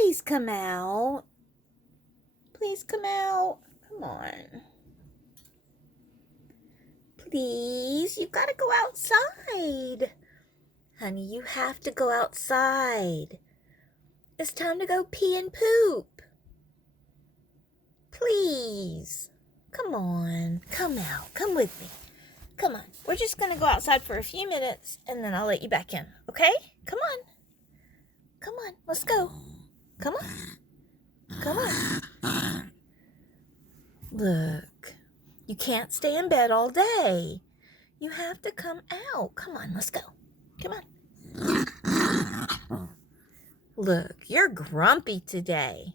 Please come out. Please come out. Come on. Please, you gotta go outside. Honey, you have to go outside. It's time to go pee and poop. Please. Come on. Come out. Come with me. Come on. We're just going to go outside for a few minutes and then I'll let you back in. Okay? Come on. Come on. Let's go. Come on. Come on. Look. You can't stay in bed all day. You have to come out. Come on. Let's go. Come on. Look. You're grumpy today.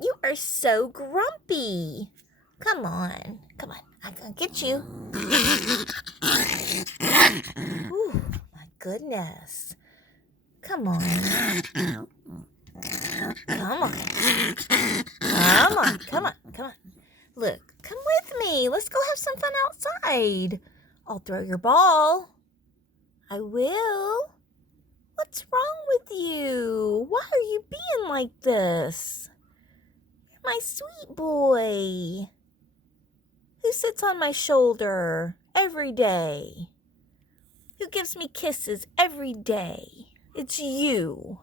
You are so grumpy. Come on. Come on. I'm going to get you. Ooh, my goodness. Come on. Come on. Come on. Come on. Come on. Look, come with me. Let's go have some fun outside. I'll throw your ball. I will. What's wrong with you? Why are you being like this? My sweet boy, who sits on my shoulder every day, who gives me kisses every day. It's you.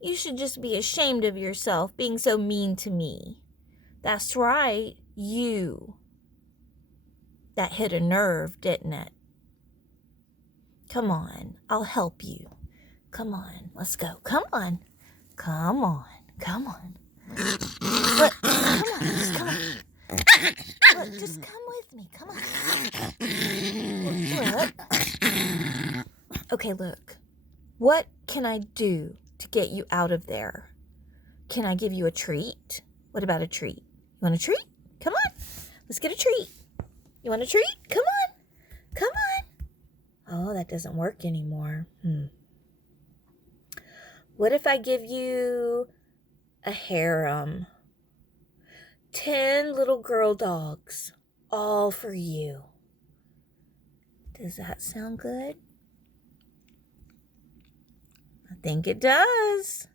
You should just be ashamed of yourself being so mean to me. That's right, you. That hit a nerve, didn't it? Come on, I'll help you. Come on, let's go. Come on. Come on. Come on. Look, come on, just come on. Look, just come with me. Come on. Look. Okay, look. What can I do to get you out of there? Can I give you a treat? What about a treat? You want a treat? Come on. Let's get a treat. You want a treat? Come on. Come on. Oh, that doesn't work anymore. What if I give you a harem? 10 little girl dogs, all for you. Does that sound good? I think it does.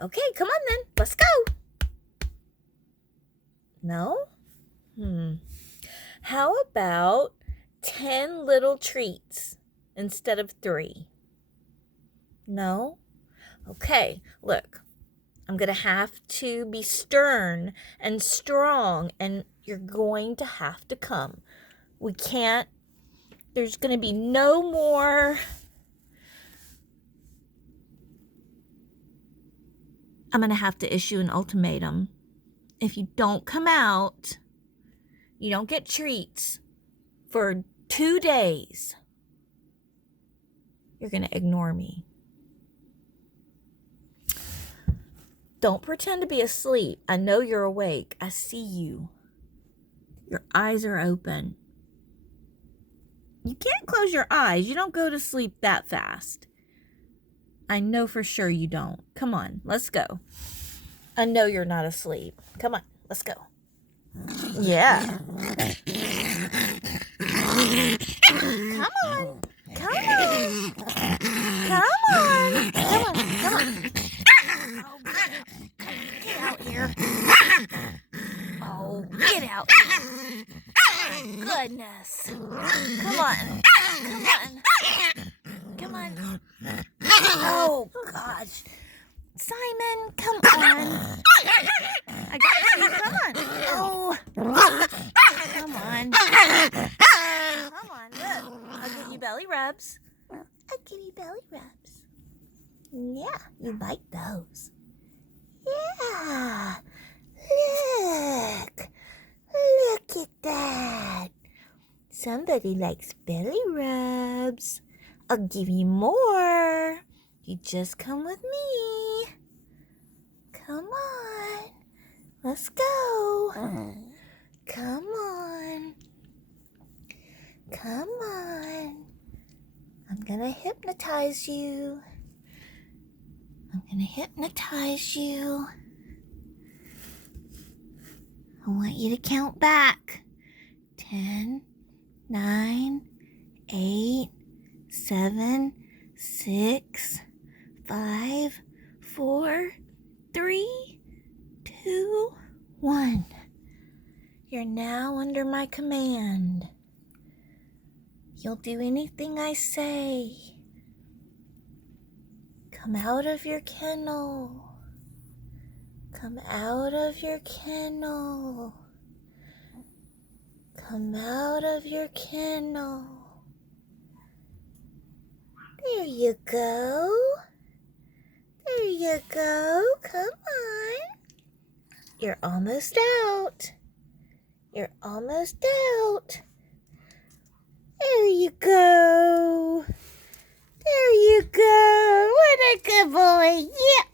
Okay, come on then. Let's go. No? How about 10 little treats instead of 3? No? Okay, look. I'm going to have to be stern and strong, and you're going to have to come. We can't, there's going to be no more. I'm going to have to issue an ultimatum. If you don't come out, you don't get treats for 2 days. You're going to ignore me. Don't pretend to be asleep. I know you're awake. I see you. Your eyes are open. You can't close your eyes. You don't go to sleep that fast. I know for sure you don't. Come on, let's go. I know you're not asleep. Come on, let's go. Yeah. Come on. Come on. Come on. Come on. Come on. Oh, get out here. Oh, get out here. My goodness. Come on. Come on. Come on. Oh, gosh. Simon, come on. I got you. Come on. Oh. Come on. Come on. Look. I'll give you belly rubs. I'll give you belly rubs. Yeah, you like those. Yeah. Look. Look at that. Somebody likes belly rubs. I'll give you more. You just come with me. Come on. Let's go. Come on. Come on. I'm gonna hypnotize you. I'm gonna hypnotize you. I want you to count back. 10, 9, 8, 7, 6, 5, 4, 3, 2, 1. You're now under my command. You'll do anything I say. Come out of your kennel. Come out of your kennel. Come out of your kennel. There you go. There you go. Come on. You're almost out. You're almost out. There you go. There you go. What a good boy. Yeah.